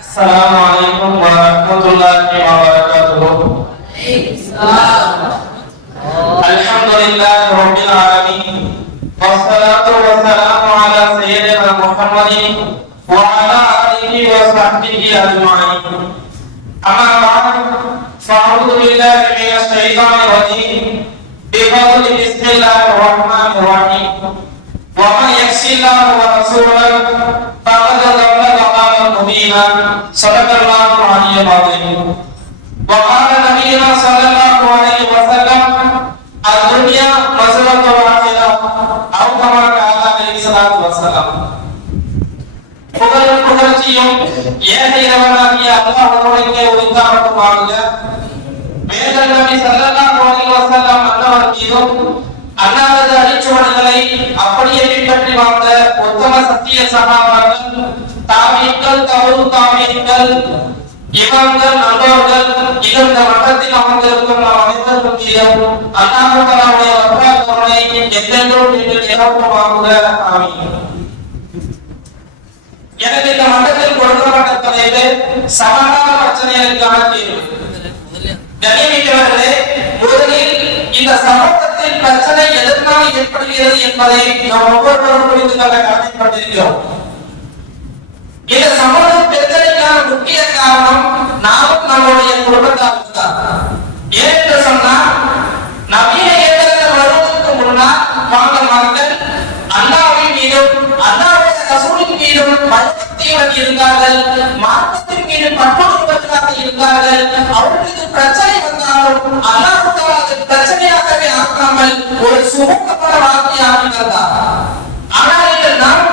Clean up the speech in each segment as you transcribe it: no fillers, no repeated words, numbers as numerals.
السلام عليكم ورحمة الله وبركاته. الحمد لله رب العالمين والصلاة والسلام على سيدنا محمد وعلى آله وصحبه أجمعين. أما بعد فأعوذ بالله من الشيطان الرجيم بقول بسم الله الرحمن الرحيم ومن يعص الله ورسوله فقد ضل ضلالا مبينا. صدق الله العلي العظيم. وقال نبينا صلى الله عليه وسلم الدنيا مزرعة واحدة أو كما قال عليه الصلاة والسلام. புகழ்ச்சியும் ஏக இறைவனாகிய அல்லாஹ்வுக்கே உரித்தாகட்டுமாக. மேலும் நபி ஸல்லல்லாஹு அலைஹி வஸல்லம் அன்னவர் மீதும் அன்னாரது அடிச்சுவடுகளை அப்படியே பின்பற்றி வாழ்ந்த உத்தம சத்திய சகாபாக்கள், தாபீன்கள், தபு தாபீன்கள், இமாம்கள், நல்லோர்கள், இந்த மட்டத்தில் அமர்ந்திருக்கும் நாம் அனைவருக்கும் மீதும் அல்லாஹ் தஆலாவுடைய வரலாற்று கருணை என்றென்றும் நிலவட்டுமாக. ஆமீன். எனவே இந்த மட்டத்தில் கொடுக்கப்பட்ட தலைப்பு சமாதான பிரச்சனைகளுக்கான தீர்வு. கண்ணியமிக்கவர்களே, முதலில் இந்த சமூகத்தில் பிரச்சனை எதனால் ஏற்படுகிறது என்பதை நாம் ஒவ்வொருவரும் புரிந்து கொள்ள கடமைப்பட்டிருக்கிறோம். இந்த சமூக பிரச்சனைக்கான முக்கிய காரணம் நாமும் நம்முடைய குடும்பத்தாருக்கு தான். ஏனென்று சொன்னால், நவீன இயந்திரங்கள் வருவதற்கு முன்னால் வாழ்ந்த மக்கள் அல்லாஹ்வின் மீதும் அல்லாஹ்வுடைய ரசூலின் மீதும் பயபக்தியுடன் இருந்தார்கள், மார்க்கத்தின் மீது பற்றுள்ளவர்களாக இருந்தார்கள். அவர்களுக்கு பிரச்சனை வந்தாலும் அல்லாஹ் தஆலா அதை பிரச்சனையாகவே ஆக்காமல் ஒரு சுமூகமான வாழ்க்கையாக இருந்தார். ஆனால் இன்று நாம்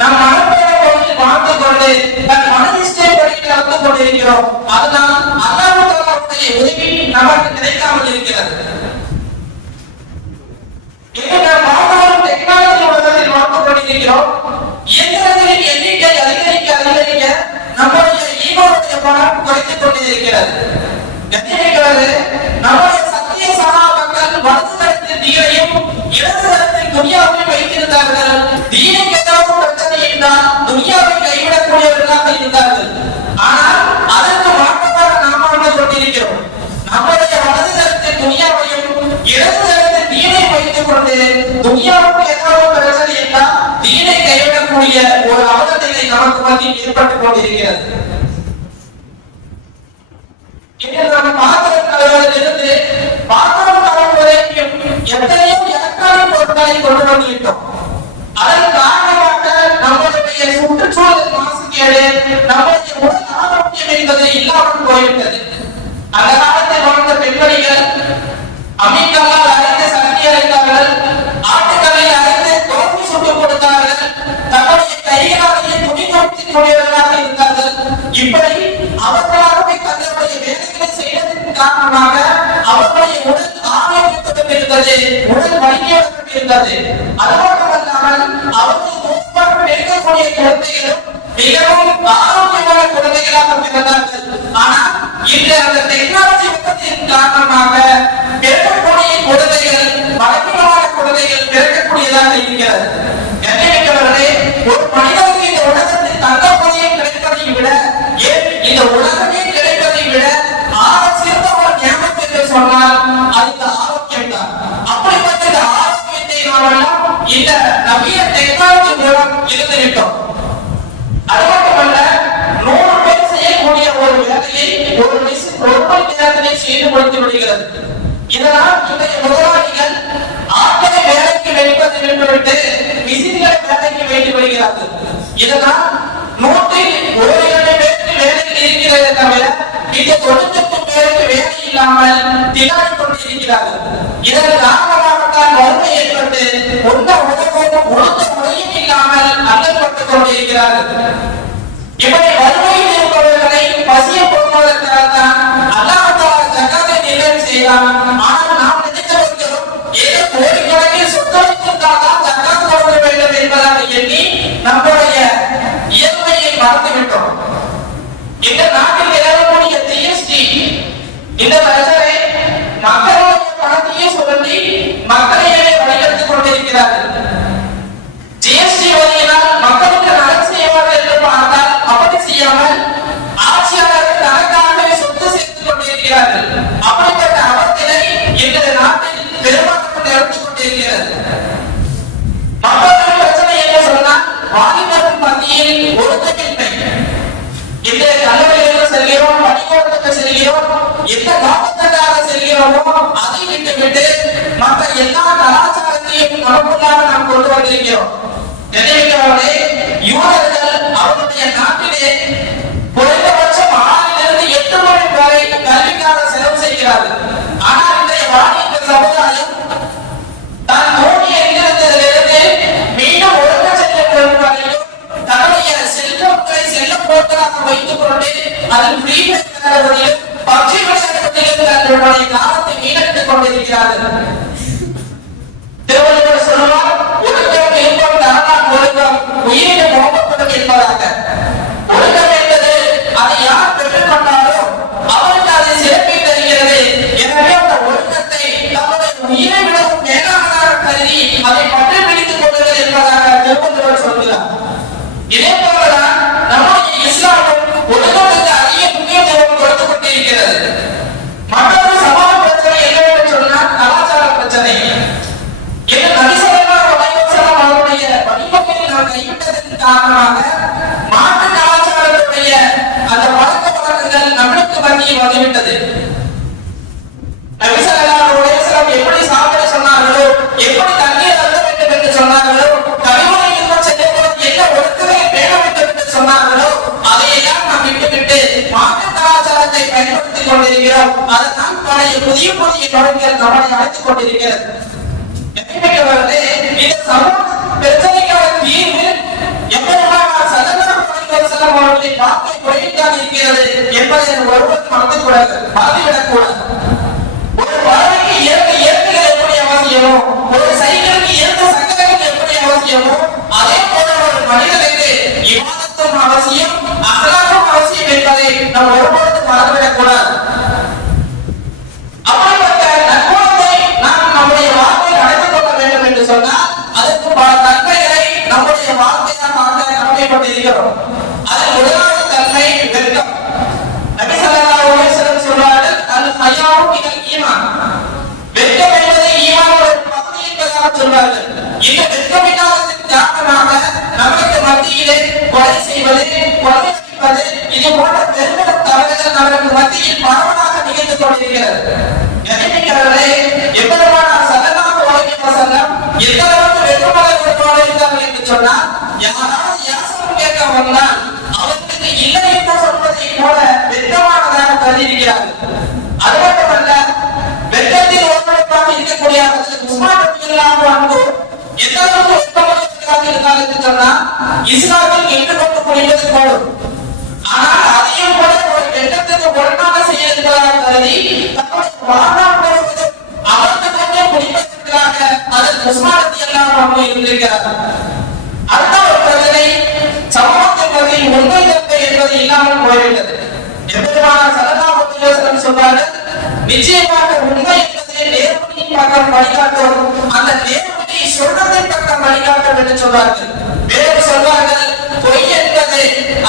நம் மனப்போக்கில் வாழ்ந்து கொண்டு தன் மனதிஷ்டப்படி நடந்து கொண்டிருக்கிறோம். அதனால் அல்லாஹ் தஆலாவுடைய உதவி நமக்கு கிடைக்காமல் இருக்கிறது. இன்று நாம் வாழ்ந்து டெக்னாலஜி உலகத்தில் வாழ்ந்து கொண்டிருக்கிறோம். இயந்திரங்களின் எண்ணிக்கை அதிகரிக்க நம்முடைய ஈமானுடைய பலம் குறைத்துக் கொண்டிருக்கிறது. கண்ணியமிக்கவர்களே, நம்முடைய சத்திய சகாபாக்கள் வலதுகரத்தில் தீனையும் இடதுகரத்தில் துனியாவையும் வைத்திருந்தார்கள். தீனுக்கு ஏதாவது பிரச்சனை என்றால் துனியாவை கைவிடக்கூடியவர்களாக இருந்தார்கள். ஆனால் அதற்கு மாற்றமாக நாம் வாழ்ந்து கொண்டிருக்கிறோம். நம்முடைய வலதுகரத்தில் துனியாவையும் இடதுகரத்தில் தீனை வைத்துக் கொண்டு துனியாவுக்கு ஏதாவது பிரச்சனை என்றால் தீனை கைவிடக்கூடிய ஒரு அவலநிலை நமக்கு மத்தியில் ஏற்பட்டுக் கொண்டிருக்கிறது. பாத்திரம் கழுவுவதிலிருந்து பாத்திரம் கழுவுவதையும் எத்தனையோ எலக்ட்ரானிக் பொருட்களை கொண்டு வந்துவிட்டோம். அதன் காரணமாக நம்முடைய சுற்றுச்சூழல் மாசுகேடு, நம்முடைய உடல் ஆரோக்கியம் என்பது இல்லாமல் போய்விட்டது. அந்த காலத்தில் வாழ்ந்த பெண்மணிகள் அம்மிக்கல்லால் அரைந்த சக்தி அரைத்தார்கள், ஆட்டுக்களை அரைந்து தோல்வி சுட்டுக் கொடுத்தார்கள், தன்னுடைய கைகளாலேயே துணி துவைத்துக் கொண்டவர்களாக இருந்தார்கள். இப்படி அவர்களாகவே தங்களுடைய வேலைகளை செய்வதன் காரணமாக அவர்களுடைய உடல் ஆரோக்கியத்துடன் இருந்தது, உடல் வலிமையுடன் இருந்தது. அதுமட்டுமல்லாமல் அவர்கள் முன்பாக இருக்கக்கூடிய குழந்தைகளும் மிகவும் ஆரோக்கியமான குழந்தைகளாக பிறந்தார்கள். ஆனால் இன்று அந்த டெக்னாலஜி உற்பத்தியின் காரணமாக பிறக்கக்கூடிய குழந்தைகள் பலவீனமான குழந்தைகள் பிறக்கக்கூடியதாக இருக்கிறது. கண்ணியமிக்கவர்களே, ஒரு மனிதனுக்கு இந்த உலகத்தில் தங்கப்பதியம் கிடைப்பதை விட, இந்த உலகமே கிடைப்பதை விட ஆக சிறந்த ஒரு ஞாபகம் என்று சொன்னால் அது இந்த ஆரோக்கியம் தான். அப்படிப்பட்ட இந்த ஆரோக்கியத்தை நாமெல்லாம் இந்த நவீன டெக்னாலஜி மூலம் இருந்துவிட்டோம். அது மட்டுமல்ல, 100 பேர் செய்யக்கூடிய ஒரு வேலையை ஒரு மிஷின் ஒரு மணி நேரத்திலே செய்து முடித்து விடுகிறது. இதனால் இன்றைய முதலாளிகள் ஆட்களை வேலைக்கு வைப்பதை விட்டுவிட்டு மிஷின்களை வேலைக்கு வைத்து விடுகிறார்கள். இதனால் 102 பேருக்கு வேலையில் இருக்கிறதே தவிர இந்த 98 பேருக்கு வேலை இல்லாமல் திணறிக் கொண்டிருக்கிறார்கள். இதன் காரணமாகத்தான் வறுமை ஏற்பட்டு உண்ண உணவும் உணர்ந்த முறையும் இல்லாமல் அல்லப்பட்டுக் கொண்டிருக்கிறார்கள். இப்படி வறுமையில் இருப்பவர்களை பசிய போக்குவதற்காகத்தான் அல்லாஹ் தஆலா ஜகாத்தை நிர்ணயம் செய்தார். ஆனால் நாம் நினைத்து வருகிறோம், ஏதோ கோடிக்கணக்கில் சொத்தளித்திருந்தால்தான் ஜகாத் கொடுக்க வேண்டும் என்பதாக எண்ணி நம்முடைய இயல்பையை மறந்துவிட்டோம். இந்த நாட்டில் நிலவக்கூடிய ஜிஎஸ்டி, இந்த பிரச்சனை மக்களுடைய பணத்தையே சொல்லி மக்களையே வழிநடத்திக் கொண்டிருக்கிறார்கள். ஜிஎஸ்டி வரியினால் மக்களுக்கு நலன் செய்வார்கள் என்று பார்த்தால் அப்படி செய்யாமல் கொண்டிருக்கிறது. மக்களின் பிரச்சனை என்ன சொன்னால் வாலிபர்கள் மத்தியில் ஒழுக்கமின்மை. இன்றைய கல்லூரிகளுக்கு செல்கிறோம், பள்ளிக்கூடத்துக்கு செல்கிறோம், எந்த நோக்கத்துக்காக செல்கிறோமோ அதை விட்டுவிட்டு மற்ற எல்லா கலாச்சாரத்தையும் நமக்குள்ளாக நாம் கொண்டு வந்திருக்கிறோம். எனவே யூதர்கள் அவருடைய நாட்டிலே குறைந்தபட்சம் 6 to 8 மணி வரை கல்விக்காக செலவு செய்கிறார்கள். ஆனால் இன்றைய வாலிப சமுதாயம் தான் தோண்டிய எந்திரத்திலிருந்து மீண்டும் ஒழுங்க செல்லும் வரையிலும் தன்னுடைய செல்போன்களை செல்லப்போக்களாக வைத்துக் கொண்டு அதில் ஃப்ரீ ஃபயர் பப்ஜி விளையாட்டுகளில் தங்களுடைய காலத்தை வீணடித்துக் கொண்டிருக்கிறார்கள். திருவள்ளுவர் சொல்லுவார், ஒழுக்கம் இன்பம் தரலாம் ஒழுக்கம் உயிரின மோகப்படும் என்பதாக. ஒழுக்கம் என்பது அதை யார் பெற்றுக்கொண்டாலோ அவருக்கு அதை சிறப்பை தருகிறது. எனவே அந்த ஒழுக்கத்தை தம்முடைய உயிரை விடவும் மேலாக கருதி அதை பற்றி பிடித்துக் கொள்ளுங்கள் என்பதாக திருவள்ளுவர் சொல்கிறார். இதே போலதான் நம்முடைய இஸ்லாமும் ஒழுக்கத்துக்கு அதிக முக்கியத்துவம் கொடுத்துக் கொண்டிருக்கிறது. மற்றொரு சமூக பிரச்சனை என்னவென்று சொன்னால் கலாச்சார பிரச்சனை. இது நபி ஸல்லல்லாஹு அலைஹி வஸல்லம் அவருடைய வழிமுறையை நாம் கைவிட்டதன் காரணமாக மாற்று கலாச்சாரத்துடைய அந்த பழக்க வழக்கங்கள் நம்மளுக்கு மத்தியில் வந்துவிட்டது. நபி ஸல்லல்லாஹு அலைஹி வஸல்லம் எப்படி சாப்பிட சொன்னார்களோ, எப்படி தண்ணீர் அருந்த வேண்டும் என்று சொன்னார்களோ, கழிவுகளை செல்லும்போது என்ன ஒழுக்கத்தை பேண வேண்டும் என்று சொன்னார்களோ அதையெல்லாம் நாம் விட்டுவிட்டு மாற்று கலாச்சாரத்தை பயன்படுத்திக் கொண்டிருக்கிறோம். அதனால் பழைய புதிய புதிய நோய்கள் நம்மை அழைத்துக் கொண்டிருக்கிறது. இந்த சமூக பிரச்சனைக்கான தீர்வு எப்படியாக ஸல்லல்லாஹு அலைஹி வஸல்லம் அவர்களின் வார்த்தை குறைவித்தான் இருக்கிறது என்பதை ஒருவர் மறந்துவிடக்கூடாது. ஒரு பறவைக்கு இயற்கைகள் எப்படி அவசியமோ, ஒரு சைக்கிளுக்கு சக்கரங்கள் எப்படி அவசியமோ, அதே போல ஒரு மனிதனுக்கு இபாதத்தும் அவசியம், அஹ்லாக்கும் அவசியம் என்பதை நாம் ஒருபொழுதும் மறந்துவிடக்கூடாது. அப்படிப்பட்ட நற்குணத்தை நாம் நம்முடைய வாழ்க்கையில் அடைந்து கொள்ள வேண்டும் என்று சொன்னால் அதற்கு பல தன்மைகளை நம்முடைய வாழ்க்கையாக ஆக்க கடமைப்பட்டிருக்கிறோம். அதில் முதலாவது தன்மை வெட்கம். நபி ஸல்லல்லாஹு அலைஹி வஸல்லம் சொல்றார்கள், அல் ஹயாஉ மினல் ஈமான். வெட்கம் என்பது ஈமானுடைய ஒரு பகுதி என்பதாக சொல்றார்கள். இந்த வெட்கமில்லாததன் காரணமாக நமக்கு மத்தியிலே கொலை செய்வது, கொலை செய்வது, இது போன்ற பெரும்பெரும் தவறுகள் நமக்கு மத்தியில் பரவலாக நிகழ்ந்து கொண்டிருக்கிறது. எனவே எம்பெருமானார் ஸல்லல்லாஹு அலைஹி வஸல்லம் எந்த அளவுக்கு வெட்கமாக இருந்தார்கள் என்று சொன்னால், யாராவது யாசகம் கேட்க வந்தால் அவருக்கு இல்லை என்று சொல்வதை போல வெட்கமானதாக கருதியிருக்கிறார்கள். அது மட்டுமல்ல, வெட்கத்தில் ஒருவருக்காக இருக்கக்கூடிய உஸ்மான் ரலியல்லாஹு அன்ஹு எந்த அளவுக்கு வெட்கமாக இருந்தார்கள் என்று சொன்னால், இஸ்லாமில் ஏற்றுக்கொண்டு முடிவது போலும். ஆனால் அதையும் கூட ஒரு வெட்கத்துக்கு முரணாக செய்ய என்பதாக கருதி தன்னுடைய வாழ்நாள் முழுவதும் அவருக்கு கொஞ்சம் குடிப்பதற்காக அதற்கு உஸ்மான் ரலியல்லாஹு அன்ஹு இருந்திருக்கிறார்கள். அடுத்த ஒரு பிரச்சனை சமூகத்தின் மத்தியில் உண்மை தன்மை என்பது இல்லாமல் போய்விட்டது. எம்பெருமானார் ஸல்லல்லாஹு அலைஹி வஸல்லம் சொல்றார்கள், நிச்சயமாக உண்மை என்பது நேர்மையின் பக்கம் வழிகாட்டும், அந்த நேர்மையை சொல்றதின் பக்கம் வழிகாட்டும் என்று சொல்றார்கள். வேறு சொல்வார்கள், பொய் என்பது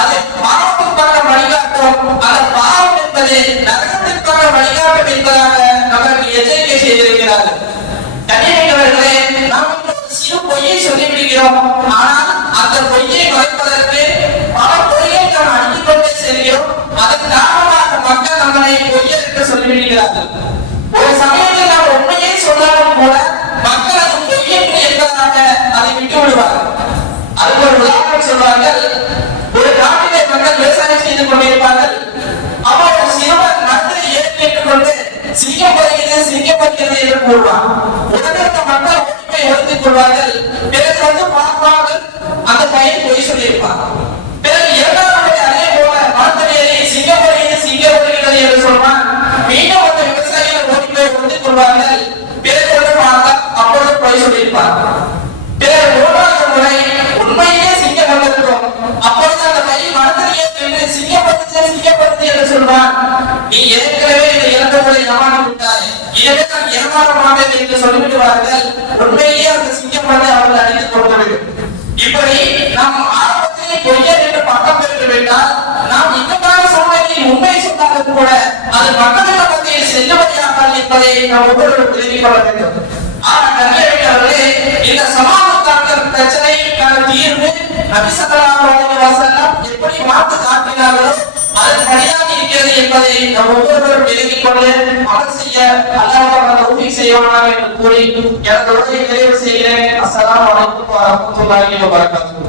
அது பாவத்தின் பக்கம் வழிகாட்டும், அந்த பாவம் என்பது நரகத்தின் பக்கம் வழிகாட்டும் என்பதாக நமக்கு எச்சரிக்கை செய்திருக்கிறார்கள். கண்ணியமிக்கவர்களே, நாம் சிறு பொய்யை சொல்லிவிடுகிறோம். ஆனால் அந்த பொய்யை மறைப்பதற்கு பல பொய்யை நாம் அடித்துக் கொண்டே செல்கிறோம். அதன் காரணமாக மக்கள் நம்மளை பொய்யர் என்று சொல்லிவிடுகிறார்கள். ஒரு சமயத்தில் நாம் உண்மையை சொன்னாலும் கூட மக்கள் அது பொய்யன்று என்பதாக அதை விட்டு விடுவார்கள். அதுக்கு ஒரு உதாரணம் சொல்வார்கள். ஒரு காட்டிலே மக்கள் விவசாயம் செய்து கொண்டிருப்பார்கள். அவர்கள் சிறுவன் மரத்தில் ஏற்றிட்டுக் கொண்டு சிங்கம் பறிக்கிறது என்று கூறுவார். உடனே மக்கள் ஓடிப்பை ஒதுக்கிக் கொள்வார்கள். பிறகு பார்ப்பார்கள், அந்த பையன் பொய் சொல்லியிருப்பார். பிறகு இரண்டாவது அதே போல மரத்தில் ஏறி சிங்கம் பறிக்கிறது என்று சொல்வான். மீண்டும் அந்த விவசாயிகள் ஓடிப்பை ஒதுக்கிக் கொள்வார்கள். பிறகு பார்த்தால் அப்பொழுது பொய் சொல்லியிருப்பார். பிறகு மூன்றாவது முறை உண்மையிலே சிங்கம் வந்திருக்கும். அப்பொழுது அந்த பையன் மரத்திலேயே நின்று சிங்கப்படுத்தி என்று சொல்வான். நீ ஏற்கனவே இந்த இறந்த முறை ஏமாந்து விட்டாய், எனவே நான் ஏமாற மாட்டேன் என்று சொல்லிவிடுவார்கள். உண்மையிலேயே அந்த சிங்கம் வந்து அவர்கள் அடித்துக் கொடுத்துவிடும். இப்படி நாம் ஆரம்பத்திலே பொய்யர் என்று பட்டம் பெற்று விட்டால் நாம் இக்கட்டான சூழ்நிலையில் உண்மை சொன்னாலும் கூட அது மக்களின் மத்தியில் செல்லுபடியாகாது என்பதை நாம் ஒவ்வொருவரும் தெரிவிக்க வேண்டும். ஆனால் நபி ஸல்லல்லாஹு அலைஹி வஸல்லம் எப்படி மாற்று காட்டினார்களோ அதன்படியாக இருக்கிறது என்பதை நம் ஒவ்வொருவரும் விலகிக் கொண்டு அமல் செய்ய அல்லாஹ் தௌஃபீக் செய்வானாக என்று கூறி எனது உரையை நிறைவு செய்கிறேன். அஸ்ஸலாமு அலைக்கும் வரஹ்மத்துல்லாஹி வபரகாத்துஹு.